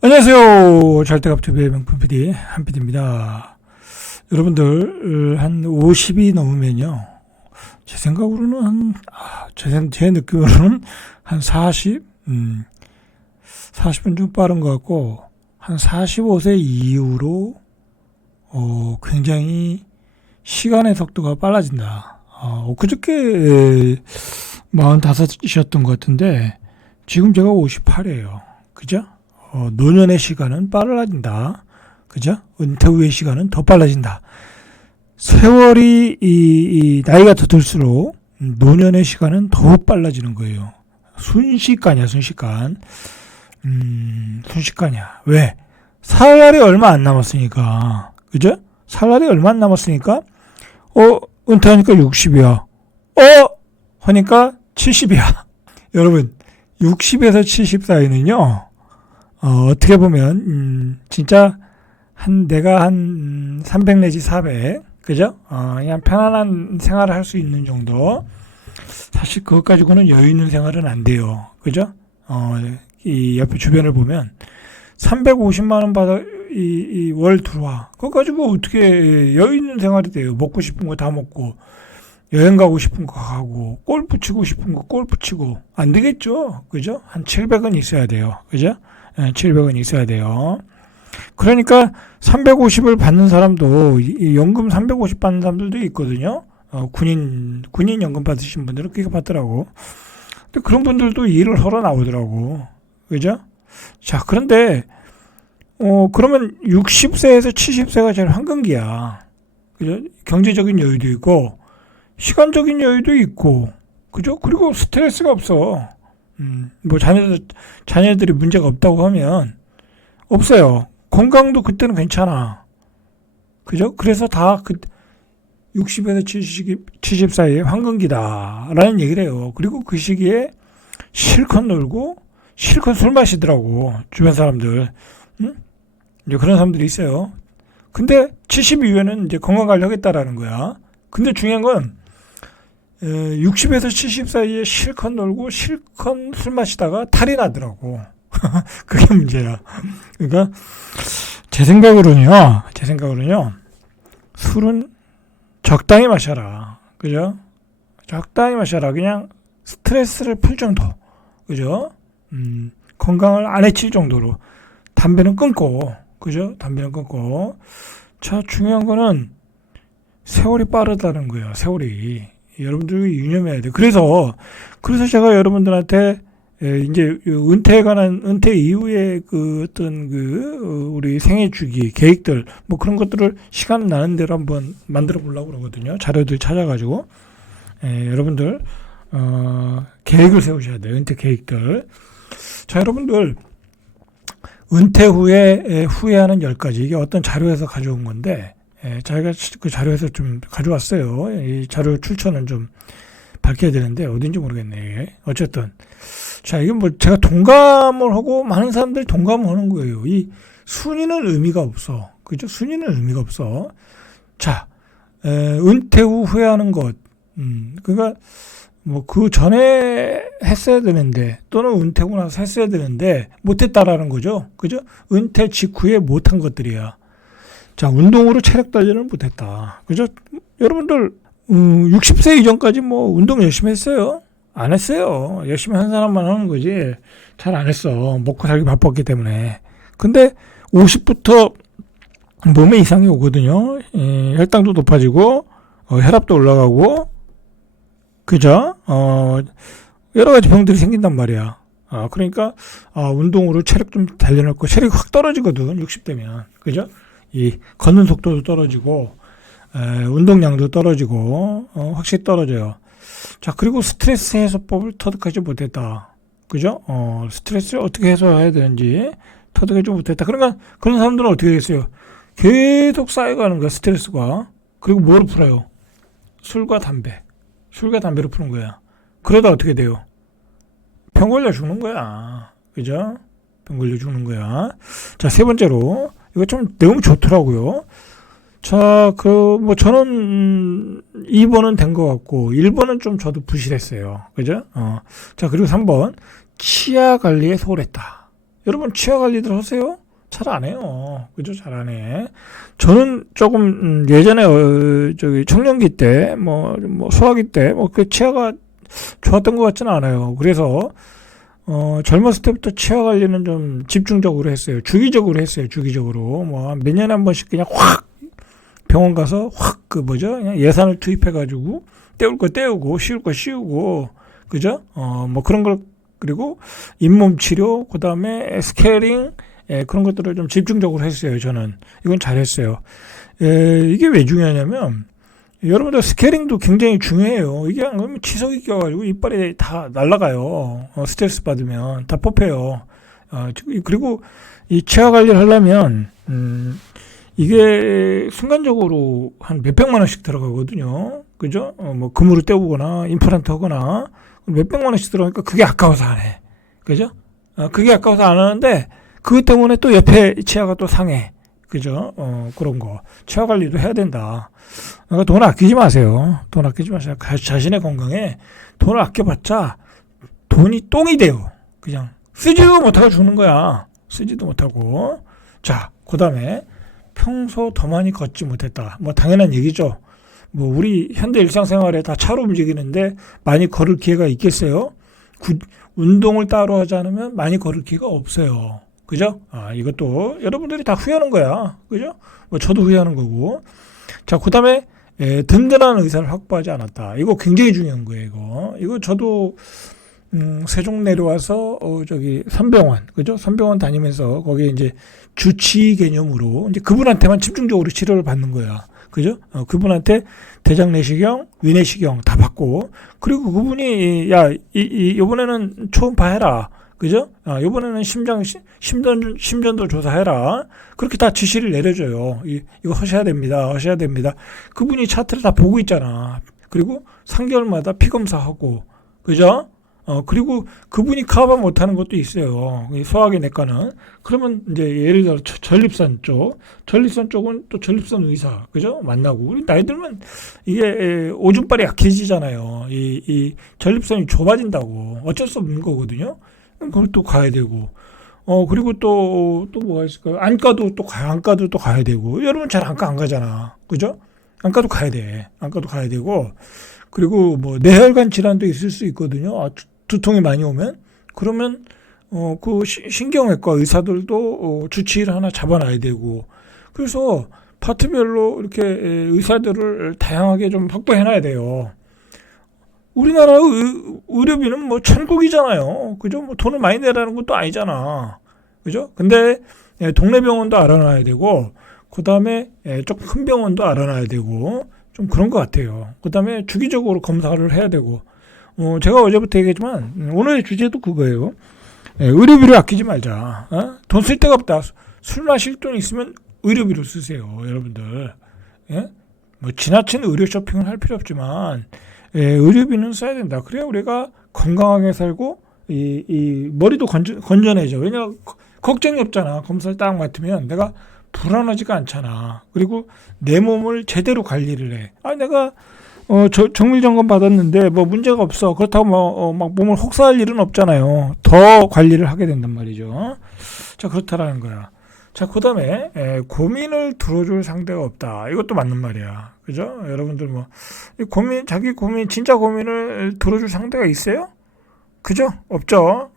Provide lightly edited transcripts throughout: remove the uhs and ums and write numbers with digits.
안녕하세요. 잘때갑TV의 명품 PD 한PD입니다. 여러분들 한 50이 넘으면요, 제 생각으로는 제 느낌으로는 한 40은 좀 빠른 것 같고, 한 45세 이후로 굉장히 시간의 속도가 빨라진다. 그저께 45이셨던 것 같은데 지금 제가 58이에요. 그죠? 노년의 시간은 빨라진다. 그죠? 은퇴 후의 시간은 더 빨라진다. 세월이 이 나이가 더 들수록 노년의 시간은 더 빨라지는 거예요. 순식간이야, 순식간. 순식간이야. 왜? 살날이 얼마 안 남았으니까. 그죠? 살날이 얼마 안 남았으니까, 은퇴하니까 60이야. 하니까 70이야. 여러분, 60에서 70 사이는요, 어떻게 보면, 진짜, 내가 한 300 내지 400, 그죠? 그냥 편안한 생활을 할 수 있는 정도. 사실 그것 가지고는 여유 있는 생활은 안 돼요. 그죠? 이 옆에 주변을 보면, 350만원 받아, 월 들어와. 그거 가지고 어떻게 여유 있는 생활이 돼요? 먹고 싶은 거 다 먹고, 여행 가고 싶은 거 가고, 골프 치고 싶은 거 골프 치고. 안 되겠죠? 그죠? 한 700은 있어야 돼요. 그죠? 700은 있어야 돼요. 그러니까 350을 받는 사람도, 연금 350 받는 사람들도 있거든요. 군인 연금 받으신 분들은 그렇게 받더라고. 근데 그런 분들도 일을 하러 나오더라고. 그죠? 자, 그런데, 그러면 60세에서 70세가 제일 황금기야. 그죠? 경제적인 여유도 있고, 시간적인 여유도 있고, 그죠? 그리고 스트레스가 없어. 뭐 자녀들이 문제가 없다고 하면 없어요. 건강도 그때는 괜찮아. 그죠? 그래서 다 60에서 70 사이에 황금기다라는 얘기를 해요. 그리고 그 시기에 실컷 놀고 실컷 술 마시더라고, 주변 사람들. 이제 그런 사람들이 있어요. 근데 70 이후에는 이제 건강 관리하겠다라는 거야. 근데 중요한 건 60에서 70 사이에 실컷 놀고 실컷 술 마시다가 탈이 나더라고. 그게 문제야. 그러니까 제 생각으로는요, 술은 적당히 마셔라. 그죠? 적당히 마셔라. 그냥 스트레스를 풀 정도. 그죠? 건강을 안 해칠 정도로. 담배는 끊고. 그죠? 담배는 끊고. 자, 중요한 거는 세월이 빠르다는 거예요. 세월이. 여러분들이 유념해야 돼. 그래서 제가 여러분들한테 이제 은퇴 이후에 우리 생애 주기 계획들 뭐 그런 것들을 시간 나는 대로 한번 만들어 보려고 그러거든요. 자료들 찾아가지고 여러분들 계획을 세우셔야 돼요. 은퇴 계획들. 자, 여러분들 은퇴 후에 후회하는 10가지, 이게 어떤 자료에서 가져온 건데, 저희가 그 자료에서 좀 가져왔어요. 이 자료 출처는 좀 밝혀야 되는데 어딘지 모르겠네. 어쨌든 자, 이건 뭐 제가 동감을 하고 많은 사람들이 동감을 하는 거예요. 이 순위는 의미가 없어. 그죠? 순위는 의미가 없어. 자, 은퇴 후 후회하는 것. 그러니까 뭐 그 전에 했어야 되는데, 또는 은퇴 후고 나서 했어야 되는데 못했다라는 거죠. 그죠? 은퇴 직후에 못한 것들이야. 자, 운동으로 체력 단련을 못했다. 그죠? 여러분들 60세 이전까지 뭐 운동 열심히 했어요? 안 했어요. 열심히 한 사람만 하는 거지 잘 안 했어. 먹고 살기 바빴기 때문에. 근데 50부터 몸에 이상이 오거든요. 혈당도 높아지고 혈압도 올라가고, 그죠? 여러 가지 병들이 생긴단 말이야. 그러니까 운동으로 체력 좀 단련할 거. 체력이 확 떨어지거든, 60대면. 그죠? 이 걷는 속도도 떨어지고 운동량도 떨어지고 확실히 떨어져요. 자, 그리고 스트레스 해소법을 터득하지 못했다. 그죠? 스트레스를 어떻게 해소해야 되는지 터득하지 못했다. 그러니까 그런 사람들은 어떻게 됐어요? 계속 쌓여가는 거야, 스트레스가. 그리고 뭐로 풀어요? 술과 담배로 푸는 거야. 그러다 어떻게 돼요? 병 걸려 죽는 거야. 그죠? 병 걸려 죽는 거야. 자, 세 번째로, 이거 좀 너무 좋더라고요. 자, 저는 2번은 된 것 같고, 1번은 좀 저도 부실했어요. 그죠? 자, 그리고 3번, 치아 관리에 소홀했다. 여러분 치아 관리들 하세요? 잘 안 해요. 그죠? 잘 안 해. 저는 조금 예전에 저기 청년기 때, 뭐 소화기 때, 뭐 그 치아가 좋았던 것 같지는 않아요. 그래서 젊었을 때부터 치아 관리는 좀 집중적으로 했어요. 주기적으로 했어요. 주기적으로 뭐 몇 년에 한 번씩 그냥 확 병원 가서 확 그 뭐죠? 그냥 예산을 투입해가지고 때울 거 때우고 씌울 거 씌우고 그죠? 뭐 그런 걸 그리고 잇몸 치료 그다음에 스케일링 그런 것들을 좀 집중적으로 했어요. 저는 이건 잘했어요. 이게 왜 중요하냐면 여러분들 스케일링도 굉장히 중요해요. 이게 안 그러면 치석이 껴가지고 이빨이 다 날아가요. 스트레스 받으면 다 뽑혀요. 그리고 이 치아 관리를 하려면 이게 순간적으로 한 몇백만 원씩 들어가거든요. 그죠? 뭐 금으로 때우거나 임플란트 하거나 몇백만 원씩 들어가니까 그게 아까워서 안 해. 그죠? 그게 아까워서 안 하는데 그것 때문에 또 옆에 치아가 또 상해. 그죠? 그런 거. 치아 관리도 해야 된다. 그러니까 돈 아끼지 마세요. 돈 아끼지 마세요. 자신의 건강에 돈을 아껴봤자 돈이 똥이 돼요. 그냥 쓰지도 못하고 죽는 거야. 쓰지도 못하고. 자, 그 다음에 평소 더 많이 걷지 못했다. 뭐 당연한 얘기죠. 뭐 우리 현대 일상생활에 다 차로 움직이는데 많이 걸을 기회가 있겠어요? 운동을 따로 하지 않으면 많이 걸을 기회가 없어요. 그죠? 이것도 여러분들이 다 후회하는 거야. 그죠? 뭐 저도 후회하는 거고. 자, 그 다음에 든든한 의사를 확보하지 않았다. 이거 굉장히 중요한 거예요. 이거 저도 세종 내려와서 저기 선병원 그죠? 선병원 다니면서 거기에 이제 주치 개념으로 이제 그분한테만 집중적으로 치료를 받는 거야. 그죠? 그분한테 대장 내시경, 위내시경 다 받고 그리고 그분이 야, 이번에는 초음파 해라. 그죠? 이번에는 심전도 조사해라. 그렇게 다 지시를 내려줘요. 이거 하셔야 됩니다. 하셔야 됩니다. 그분이 차트를 다 보고 있잖아. 그리고 3개월마다 피검사하고, 그죠? 그리고 그분이 커버 못하는 것도 있어요. 소화기 내과는. 그러면 이제 예를 들어 전립선 쪽은 또 전립선 의사, 그죠? 만나고. 우리 나이 들면 이게 오줌빨이 약해지잖아요. 이 전립선이 좁아진다고. 어쩔 수 없는 거거든요. 그걸 또 가야 되고. 그리고 또 뭐가 있을까요? 안과도 또 가야 되고. 여러분 잘 안과 안 가잖아. 그죠? 안과도 가야 돼. 안과도 가야 되고. 그리고 뭐 뇌혈관 질환도 있을 수 있거든요. 두통이 많이 오면. 그러면 그 신경외과 의사들도 주치의를 하나 잡아놔야 되고. 그래서 파트별로 이렇게 의사들을 다양하게 좀 확보해놔야 돼요. 우리나라 의료비는 뭐 천국이잖아요. 그죠? 뭐 돈을 많이 내라는 것도 아니잖아. 그죠? 근데 동네 병원도 알아놔야 되고, 그 다음에 조금 큰 병원도 알아놔야 되고, 좀 그런 것 같아요. 그 다음에 주기적으로 검사를 해야 되고, 제가 어제부터 얘기했지만, 오늘의 주제도 그거예요. 의료비를 아끼지 말자. 돈 쓸 데가 없다. 술 마실 돈 있으면 의료비로 쓰세요, 여러분들. 예? 뭐 지나친 의료 쇼핑을 할 필요 없지만, 의료비는 써야 된다. 그래야 우리가 건강하게 살고 이 머리도 건전해져. 왜냐 걱정이 없잖아. 검사를 딱 맡으면 내가 불안하지가 않잖아. 그리고 내 몸을 제대로 관리를 해. 내가 정밀 점검 받았는데 뭐 문제가 없어. 그렇다고 막 몸을 혹사할 일은 없잖아요. 더 관리를 하게 된단 말이죠. 자, 그렇다라는 거야. 자, 그 다음에 고민을 들어줄 상대가 없다. 이것도 맞는 말이야. 그죠? 여러분들 뭐 자기 고민, 진짜 고민을 들어줄 상대가 있어요? 그죠? 없죠.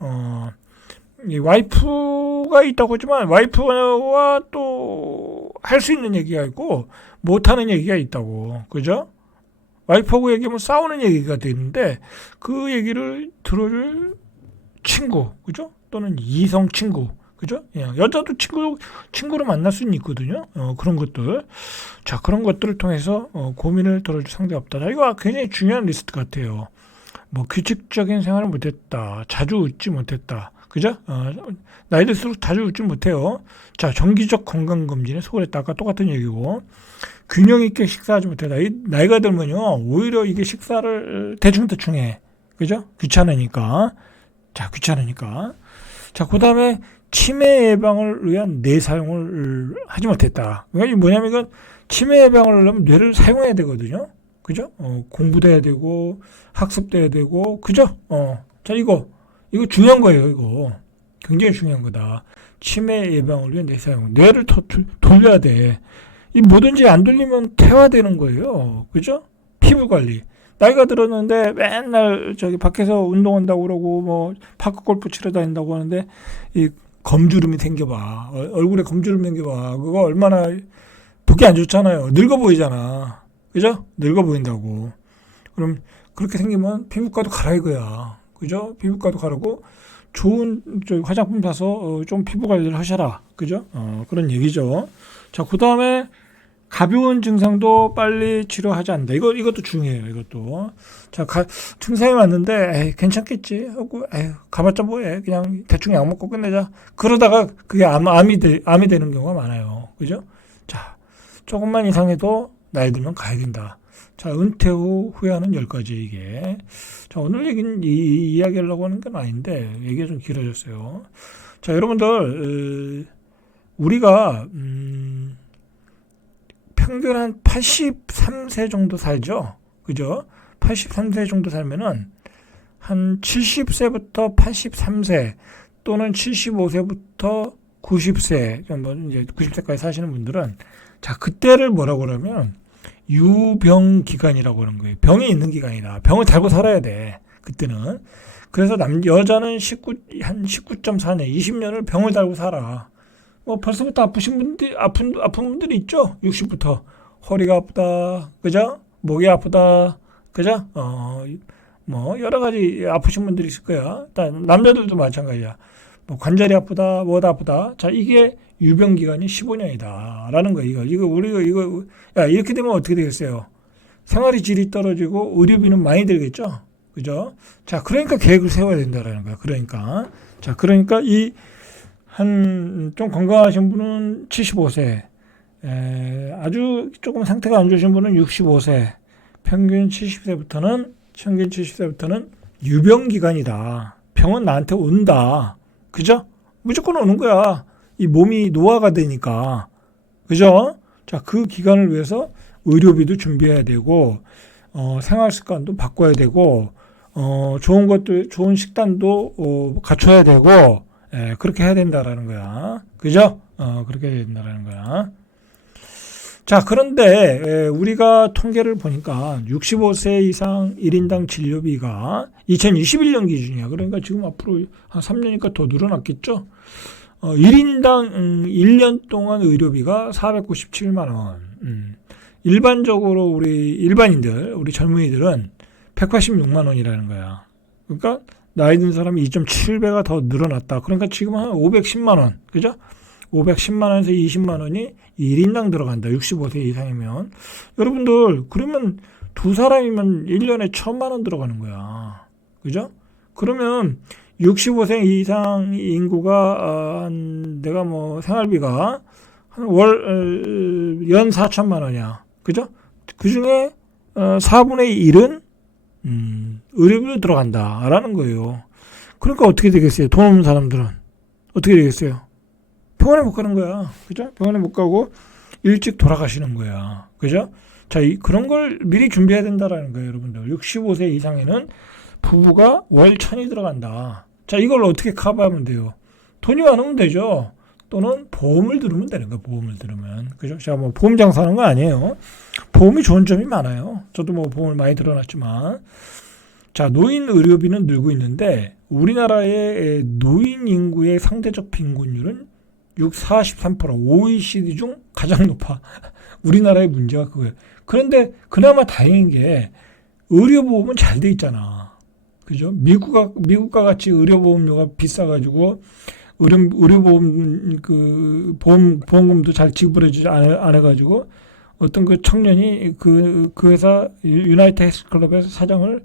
이 와이프가 있다고 하지만 와이프와 또 할 수 있는 얘기가 있고 못하는 얘기가 있다고. 그죠? 와이프하고 얘기하면 싸우는 얘기가 되는데 그 얘기를 들어줄 친구. 그죠? 또는 이성 친구. 그죠? 여자도 친구로 만날 수는 있거든요. 그런 것들. 자, 그런 것들을 통해서 고민을 들어줄 상대가 없다. 자, 이거 굉장히 중요한 리스트 같아요. 뭐 규칙적인 생활을 못했다. 자주 웃지 못했다. 그죠? 나이 들수록 자주 웃지 못해요. 자, 정기적 건강검진에 소홀했다. 아까 똑같은 얘기고. 균형 있게 식사하지 못했다. 나이가 들면요. 오히려 이게 식사를 대충 해. 그죠? 귀찮으니까. 자, 그 다음에 치매 예방을 위한 뇌 사용을 하지 못했다. 이게 뭐냐면 이건 치매 예방을 하려면 뇌를 사용해야 되거든요. 그죠? 공부도 해야 되고 학습도 해야 되고 그죠? 자, 이거 중요한 거예요. 이거 굉장히 중요한 거다. 치매 예방을 위해 뇌 사용. 뇌를 돌려야 돼. 이 뭐든지 안 돌리면 퇴화되는 거예요. 그죠? 피부 관리. 나이가 들었는데 맨날 저기 밖에서 운동한다고 그러고 뭐 파크 골프 치러 다닌다고 하는데 이 검주름이 생겨봐. 얼굴에 검주름 생겨봐. 그거 얼마나 보기 안 좋잖아요. 늙어 보이잖아. 그죠? 늙어 보인다고. 그럼 그렇게 생기면 피부과도 가라 이거야. 그죠? 피부과도 가라고 좋은 화장품 사서 좀 피부 관리를 하셔라. 그죠? 그런 얘기죠. 자, 그 다음에 가벼운 증상도 빨리 치료하지 않는다. 이것도 중요해요. 이것도. 자, 증상이 왔는데, 에이, 괜찮겠지 하고, 에이, 가봤자 뭐해. 그냥 대충 약 먹고 끝내자. 그러다가 그게 암이 되는 경우가 많아요. 그죠? 자, 조금만 이상해도 나이 들면 가야 된다. 자, 은퇴 후 후회하는 10가지 이게. 자, 오늘 얘기는 이야기 하려고 하는 건 아닌데, 얘기가 좀 길어졌어요. 자, 여러분들, 우리가, 평균 한 83세 정도 살죠? 그죠? 83세 정도 살면은 한 70세부터 83세 또는 75세부터 90세, 뭐 이제 90세까지 사시는 분들은 자, 그때를 뭐라고 그러면 유병 기간이라고 하는 거예요. 병이 있는 기간이다. 병을 달고 살아야 돼. 그때는. 그래서 여자는 한 19.4년, 20년을 병을 달고 살아. 뭐 벌써부터 아픈 분들이 있죠. 60부터 허리가 아프다, 그죠? 목이 아프다, 그죠? 뭐 여러 가지 아프신 분들이 있을 거야. 남자들도 마찬가지야. 뭐 관절이 아프다, 뭐다 아프다. 자, 이게 유병 기간이 15년이다라는 거야. 이거 야, 이렇게 되면 어떻게 되겠어요? 생활의 질이 떨어지고 의료비는 많이 들겠죠. 그죠? 자, 그러니까 계획을 세워야 된다라는 거야. 그러니까 좀 건강하신 분은 75세, 아주 조금 상태가 안 좋으신 분은 65세, 평균 70세부터는 유병기간이다. 병은 나한테 온다. 그죠? 무조건 오는 거야. 이 몸이 노화가 되니까. 그죠? 자, 그 기간을 위해서 의료비도 준비해야 되고, 생활 습관도 바꿔야 되고, 좋은 식단도 갖춰야 되고, 그렇게 해야 된다라는 거야. 그죠? 그렇게 해야 된다라는 거야. 자, 그런데 우리가 통계를 보니까 65세 이상 1인당 진료비가 2021년 기준이야. 그러니까 지금 앞으로 한 3년이니까 더 늘어났겠죠? 1인당 1년 동안 의료비가 497만 원. 일반적으로 우리 젊은이들은 186만 원이라는 거야. 그러니까 나이 든 사람이 2.7배가 더 늘어났다. 그러니까 지금 한 510만 원. 그죠? 510만 원에서 20만 원이 1인당 들어간다. 65세 이상이면. 여러분들, 그러면 두 사람이면 1년에 1,000만 원 들어가는 거야. 그죠? 그러면 65세 이상 인구가, 내가 뭐 생활비가 한 연 4천만 원이야. 그죠? 그 중에 4분의 1은 의료비로 들어간다라는 거예요. 그러니까 어떻게 되겠어요? 돈 없는 사람들은 어떻게 되겠어요? 병원에 못 가는 거야. 그죠? 병원에 못 가고 일찍 돌아가시는 거야. 그죠? 자, 그런 걸 미리 준비해야 된다라는 거예요, 여러분들. 65세 이상에는 부부가 월 1,000이 들어간다. 자, 이걸 어떻게 커버하면 돼요? 돈이 많으면 되죠. 또는 보험을 들으면 되는 거야, 보험을 들으면. 그죠? 제가 뭐 보험 장사하는 거 아니에요. 보험이 좋은 점이 많아요. 저도 뭐 보험을 많이 들어놨지만. 자, 노인 의료비는 늘고 있는데, 우리나라의 노인 인구의 상대적 빈곤율은 43%, OECD 중 가장 높아. 우리나라의 문제가 그거예요. 그런데 그나마 다행인 게, 의료보험은 잘 돼 있잖아. 그죠? 미국과 같이 의료보험료가 비싸가지고, 의료보험 보험금도 잘 지불해주지 안 해가지고 어떤 그 청년이 그 회사 유나이티드 헬스클럽에서 사장을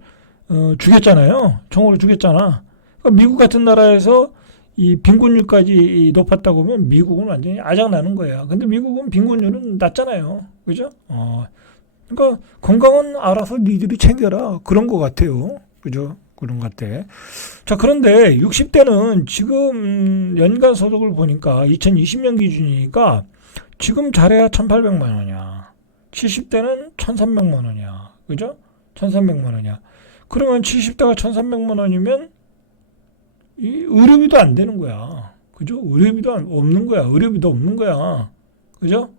죽였잖아요. 총으로 죽였잖아. 그러니까 미국 같은 나라에서 이 빈곤율까지 높았다고 하면 미국은 완전히 아작나는 거야. 근데 미국은 빈곤율은 낮잖아요. 그죠? 그러니까 건강은 알아서 니들이 챙겨라. 그런 것 같아요. 그죠? 그런 것 같아. 자, 그런데 60대는 지금 연간 소득을 보니까 2020년 기준이니까 지금 잘해야 1,800만 원이야. 70대는 1,300만 원이야. 그죠? 1,300만 원이야. 그러면 70대가 1,300만 원이면 이 의료비도 안 되는 거야. 그죠? 의료비도 없는 거야. 의료비도 없는 거야. 그죠?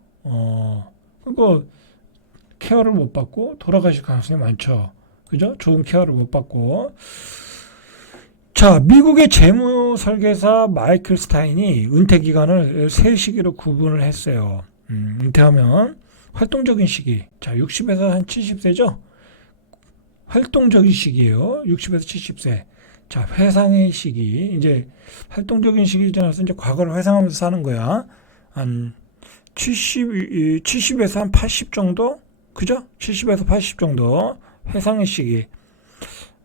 그러니까 케어를 못 받고 돌아가실 가능성이 많죠. 그죠? 좋은 케어를 못 받고. 자, 미국의 재무 설계사 마이클 스타인이 은퇴 기간을 세 시기로 구분을 했어요. 은퇴하면 활동적인 시기. 자, 60에서 한 70세죠? 활동적인 시기예요. 60에서 70세. 자, 회상의 시기. 이제 활동적인 시기 지나서 이제 과거를 회상하면서 사는 거야. 한 70에서 한 80 정도? 그죠? 70에서 80 정도. 회상의 시기.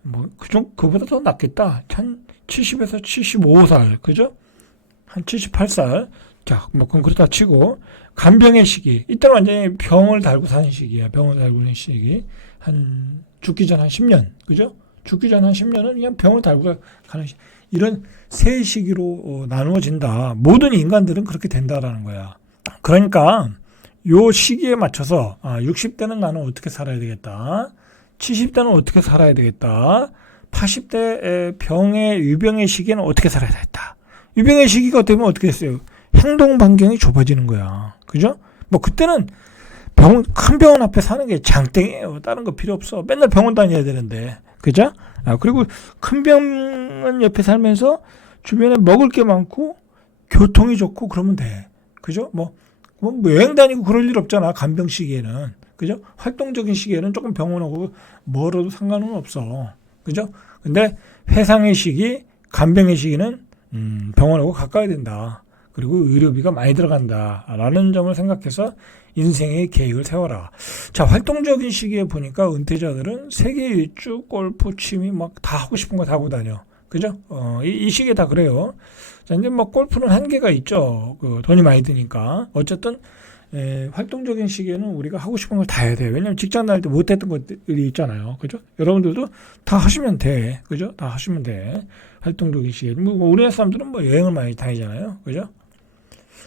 뭐, 그보다 더 낫겠다. 한 70에서 75살. 그죠? 한 78살. 자, 뭐, 그건 그렇다 치고. 간병의 시기. 이때는 완전히 병을 달고 사는 시기야. 병을 달고 있는 시기. 죽기 전 한 10년. 그죠? 죽기 전 한 10년은 그냥 병을 달고 가는 이런 세 시기로 나누어진다. 모든 인간들은 그렇게 된다라는 거야. 그러니까 요 시기에 맞춰서 60대는 나는 어떻게 살아야 되겠다. 70대는 어떻게 살아야 되겠다. 80대 병의 유병의 시기에는 어떻게 살아야 되겠다. 유병의 시기가 되면 어떻게 됐어요? 행동 반경이 좁아지는 거야. 그죠? 뭐 그때는 큰 병원 앞에 사는 게 장땡이에요. 다른 거 필요 없어. 맨날 병원 다녀야 되는데. 그죠? 그리고 큰 병원 옆에 살면서 주변에 먹을 게 많고 교통이 좋고 그러면 돼. 그죠? 뭐 여행 다니고 그럴 일 없잖아. 간병 시기에는. 그죠? 활동적인 시기에는 조금 병원하고 멀어도 상관은 없어. 그죠? 근데 회상의 시기, 간병의 시기는 병원하고 가까워야 된다. 그리고 의료비가 많이 들어간다라는 점을 생각해서 인생의 계획을 세워라. 자, 활동적인 시기에 보니까 은퇴자들은 세계 일주, 골프, 취미 막 다 하고 싶은 거 다 하고 다녀. 그죠? 이 시기에 다 그래요. 자, 근데 뭐 골프는 한계가 있죠. 돈이 많이 드니까. 어쨌든 활동적인 시기에는 우리가 하고 싶은 걸 다 해야 돼요. 왜냐면 직장 다닐 때 못했던 것들이 있잖아요. 그죠? 여러분들도 다 하시면 돼. 그죠? 다 하시면 돼. 활동적인 시기에. 뭐 우리나라 사람들은 뭐 여행을 많이 다니잖아요. 그죠?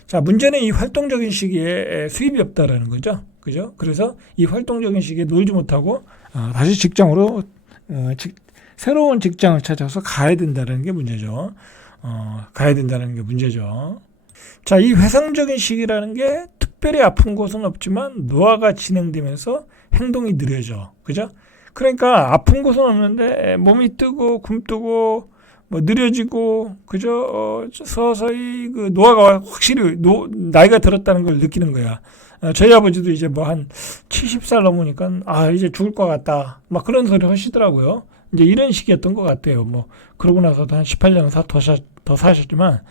자, 문제는 이 활동적인 시기에 수입이 없다라는 거죠. 그죠? 그래서 이 활동적인 시기에 놀지 못하고 다시 직장으로 새로운 직장을 찾아서 가야 된다는 게 문제죠. 가야 된다는 게 문제죠. 자, 이 회상적인 시기라는 게 특별히 아픈 곳은 없지만 노화가 진행되면서 행동이 느려져. 그죠? 그러니까 아픈 곳은 없는데 몸이 뜨고 굼뜨고 뭐 느려지고 그죠? 서서히 그 노화가 확실히 나이가 들었다는 걸 느끼는 거야. 저희 아버지도 이제 뭐 한 70살 넘으니까 이제 죽을 것 같다. 막 그런 소리 하시더라고요. 이제 이런 시기였던 것 같아요. 뭐 그러고 나서도 한 18년 더 사셨지만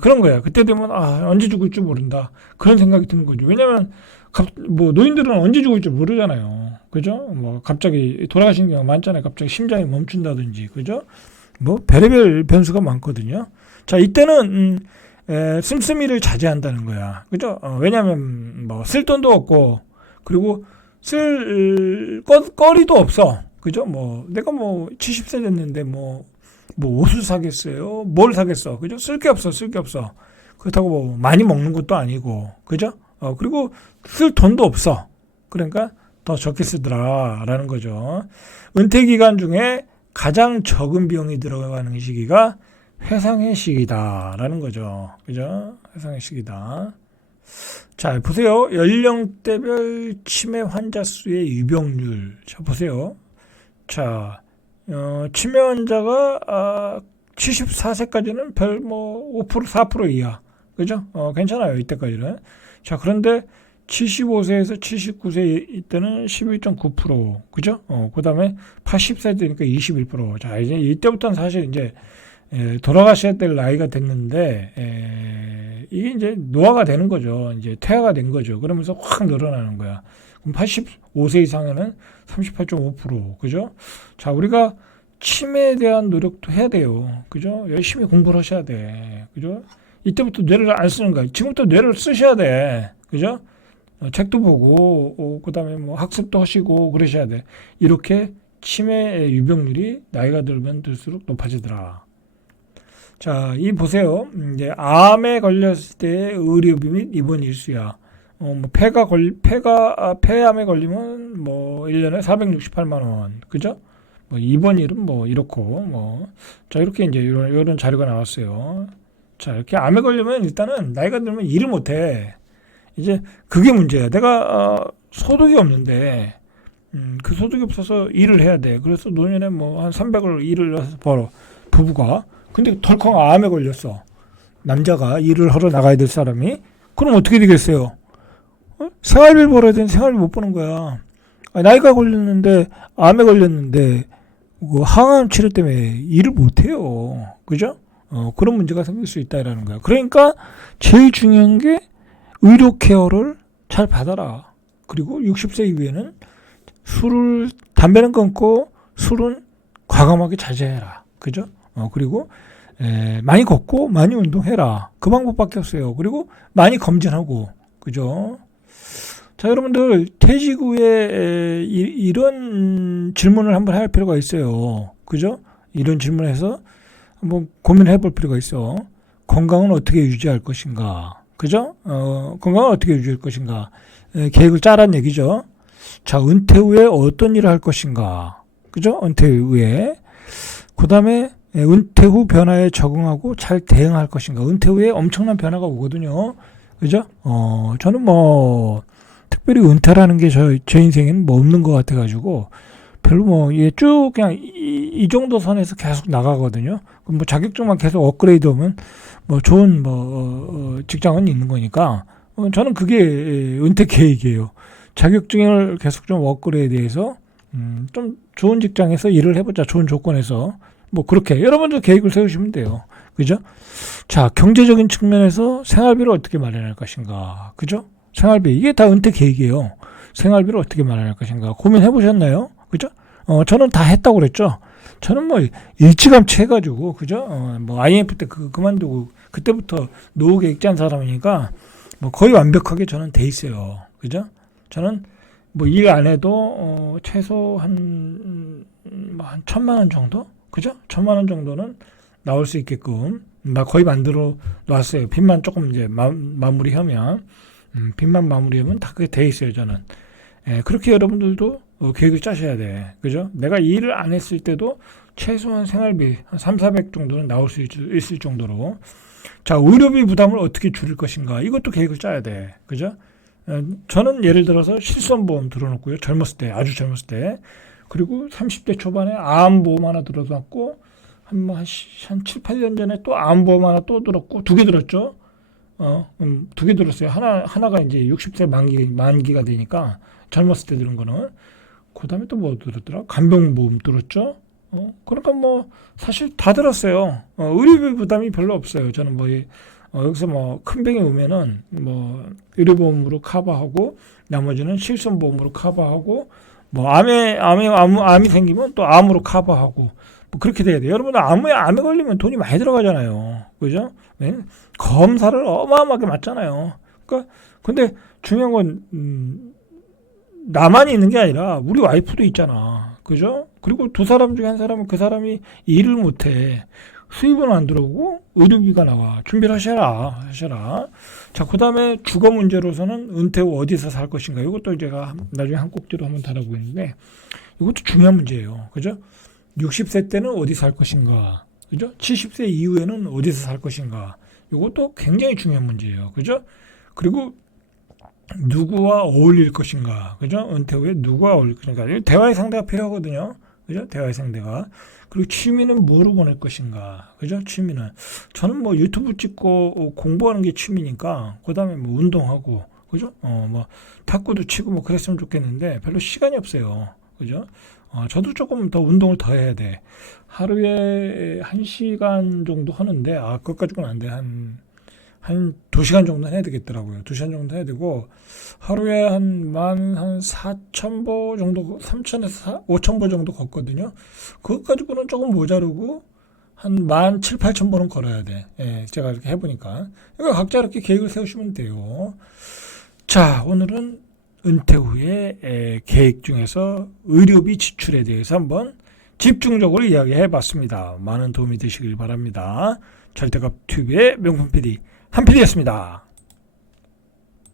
그런 거야. 그때 되면 언제 죽을 줄 모른다. 그런 생각이 드는 거죠. 왜냐면 뭐 노인들은 언제 죽을 줄 모르잖아요. 그죠? 뭐 갑자기 돌아가시는 경우가 많잖아요. 갑자기 심장이 멈춘다든지. 그죠? 뭐 별의별 변수가 많거든요. 자, 이때는 씀씀이를 자제한다는 거야. 그죠? 왜냐면 뭐 쓸 돈도 없고 그리고 쓸 거리도 없어. 그죠? 뭐 내가 뭐 70세 됐는데 뭐 옷을 사겠어요? 뭘 사겠어? 그죠? 쓸 게 없어. 그렇다고 뭐 많이 먹는 것도 아니고. 그죠? 그리고 쓸 돈도 없어. 그러니까 더 적게 쓰더라라는 거죠. 은퇴 기간 중에 가장 적은 비용이 들어가는 시기가 회상의 시기다라는 거죠. 그죠? 회상의 시기다. 자, 보세요. 연령대별 치매 환자 수의 유병률. 자, 보세요. 자, 치매 환자가 74세까지는 별 뭐 5% 4% 이하. 그죠? 괜찮아요. 이때까지는. 자, 그런데 75세에서 79세 이때는 11.9%. 그죠? 그다음에 80세 되니까 21%. 자, 이제 이때부터는 사실 이제 돌아가셔야 될 나이가 됐는데 이게 이제 노화가 되는 거죠. 이제 퇴화가 된 거죠. 그러면서 확 늘어나는 거야. 그럼 85세 이상에는 38.5%. 그죠? 자, 우리가 치매에 대한 노력도 해야 돼요. 그죠? 열심히 공부를 하셔야 돼. 그죠? 이때부터 뇌를 안 쓰는 거야. 지금부터 뇌를 쓰셔야 돼. 그죠? 책도 보고 그다음에 뭐 학습도 하시고 그러셔야 돼. 이렇게 치매의 유병률이 나이가 들면 들수록 높아지더라. 자, 이 보세요. 이제 암에 걸렸을 때의 의료비 및 입원 일수야. 뭐 폐암에 걸리면 뭐 1년에 468만 원. 그죠? 뭐 이번 일은 뭐 이렇고 뭐 자 이렇게 이제 이런 자료가 나왔어요. 자 이렇게 암에 걸리면 일단은 나이가 들면 일을 못해. 이제 그게 문제야. 내가 소득이 없는데 그 소득이 없어서 일을 해야 돼. 그래서 노년에 뭐 한 300을 일을 해서 벌어 부부가. 근데 덜컹 암에 걸렸어. 남자가 일을 하러 나가야 될 사람이. 그럼 어떻게 되겠어요? 생활비를 벌어야 되는 생활비 못 버는 거야. 나이가 걸렸는데 암에 걸렸는데 그 항암 치료 때문에 일을 못 해요. 그죠? 그런 문제가 생길 수 있다라는 거야. 그러니까 제일 중요한 게 의료 케어를 잘 받아라. 그리고 60세 이후에는 담배는 끊고 술은 과감하게 자제해라. 그죠? 그리고 많이 걷고 많이 운동해라. 그 방법밖에 없어요. 그리고 많이 검진하고. 그죠? 자, 여러분들 퇴직 후에 이런 질문을 한번 할 필요가 있어요. 그죠? 이런 질문해서 한번 고민해 볼 필요가 있어. 건강은 어떻게 유지할 것인가? 그죠? 건강은 어떻게 유지할 것인가? 계획을 짜란 얘기죠. 자, 은퇴 후에 어떤 일을 할 것인가? 그죠? 은퇴 후에. 그 다음에 은퇴 후 변화에 적응하고 잘 대응할 것인가? 은퇴 후에 엄청난 변화가 오거든요. 그죠? 저는 뭐 특별히 은퇴라는 게 제 인생에는 뭐 없는 것 같아가지고 별로 뭐 쭉 그냥 이 정도 선에서 계속 나가거든요. 그럼 뭐 자격증만 계속 업그레이드하면 뭐 좋은 직장은 있는 거니까 저는 그게 은퇴 계획이에요. 자격증을 계속 좀 업그레이드해서 좀 좋은 직장에서 일을 해보자. 좋은 조건에서 뭐 그렇게 여러분들 계획을 세우시면 돼요. 그죠? 자, 경제적인 측면에서 생활비를 어떻게 마련할 것인가? 그죠? 생활비 이게 다 은퇴 계획이에요. 생활비를 어떻게 마련할 것인가 고민해 보셨나요? 그죠? 저는 다 했다고 그랬죠. 저는 뭐 일찌감치 해가지고 그죠? 뭐 IMF 때 그만두고 그때부터 노후 계획 짠 사람이니까 뭐 거의 완벽하게 저는 돼 있어요. 그죠? 저는 뭐 일 안 해도 최소 한 1,000만 원 정도? 그죠? 1,000만 원 정도는 나올 수 있게끔 거의 만들어 놨어요. 빚만 조금 이제 마무리하면 빚만 마무리하면 다 그게 돼 있어요. 저는 그렇게 여러분들도 계획을 짜셔야 돼. 그죠? 내가 일을 안 했을 때도 최소한 생활비 한 3,400 정도는 나올 수 있을 정도로. 자, 의료비 부담을 어떻게 줄일 것인가? 이것도 계획을 짜야 돼. 그죠? 저는 예를 들어서 실손보험 들어놓고요. 젊었을 때, 아주 젊었을 때. 그리고 30대 초반에 암보험 하나 들어놨고, 한 7, 8년 전에 또 암보험 하나 또 들었고, 2개 들었죠? 2개 들었어요. 하나가 이제 60세 만기가 되니까, 젊었을 때 들은 거는. 그 다음에 또 뭐 들었더라? 간병보험 들었죠? 그러니까 뭐, 사실 다 들었어요. 의료비 부담이 별로 없어요. 저는 뭐, 여기서 뭐, 큰 병이 오면은, 뭐, 의료보험으로 커버하고, 나머지는 실손보험으로 커버하고, 뭐, 암이 생기면 또 암으로 커버하고, 뭐, 그렇게 돼야 돼요. 여러분, 암에 걸리면 돈이 많이 들어가잖아요. 그죠? 검사를 어마어마하게 맞잖아요. 그러니까, 근데 중요한 건, 나만 있는 게 아니라 우리 와이프도 있잖아. 그죠? 그리고 두 사람 중에 한 사람은 그 사람이 일을 못해. 수입은 안 들어오고 의료비가 나와. 준비를 하셔라. 자, 그 다음에 주거 문제로서는 은퇴 후 어디서 살 것인가. 이것도 제가 나중에 한 꼭지로 한번 다뤄보겠는데 이것도 중요한 문제예요. 그죠? 60세 때는 어디 살 것인가. 그죠? 70세 이후에는 어디서 살 것인가. 이것도 굉장히 중요한 문제예요. 그죠? 그리고 누구와 어울릴 것인가. 그죠? 은퇴 후에 누구와 어울릴 것인가. 대화의 상대가 필요하거든요. 그죠? 대화의 상대가. 그리고 취미는 뭐로 보낼 것인가. 그죠? 취미는. 저는 뭐 유튜브 찍고 공부하는 게 취미니까, 그 다음에 뭐 운동하고, 그죠? 뭐 탁구도 치고 뭐 그랬으면 좋겠는데, 별로 시간이 없어요. 그죠? 저도 조금 더 운동을 더 해야 돼. 하루에 1시간 정도 하는데, 그것 가지고는 안 돼. 한 2시간 정도 해야 되겠더라고요. 2시간 정도 해야 되고, 하루에 한 4,000보 정도, 3,000에서 5,000보 정도 걷거든요. 그것 가지고는 조금 모자르고, 한 17,000, 8,000보는 걸어야 돼. 예, 제가 이렇게 해보니까. 그러니까 각자 이렇게 계획을 세우시면 돼요. 자, 오늘은 은퇴 후에 계획 중에서 의료비 지출에 대해서 한번 집중적으로 이야기해 봤습니다. 많은 도움이 되시길 바랍니다. 절대값 튜브의 명품 PD, 한 PD였습니다.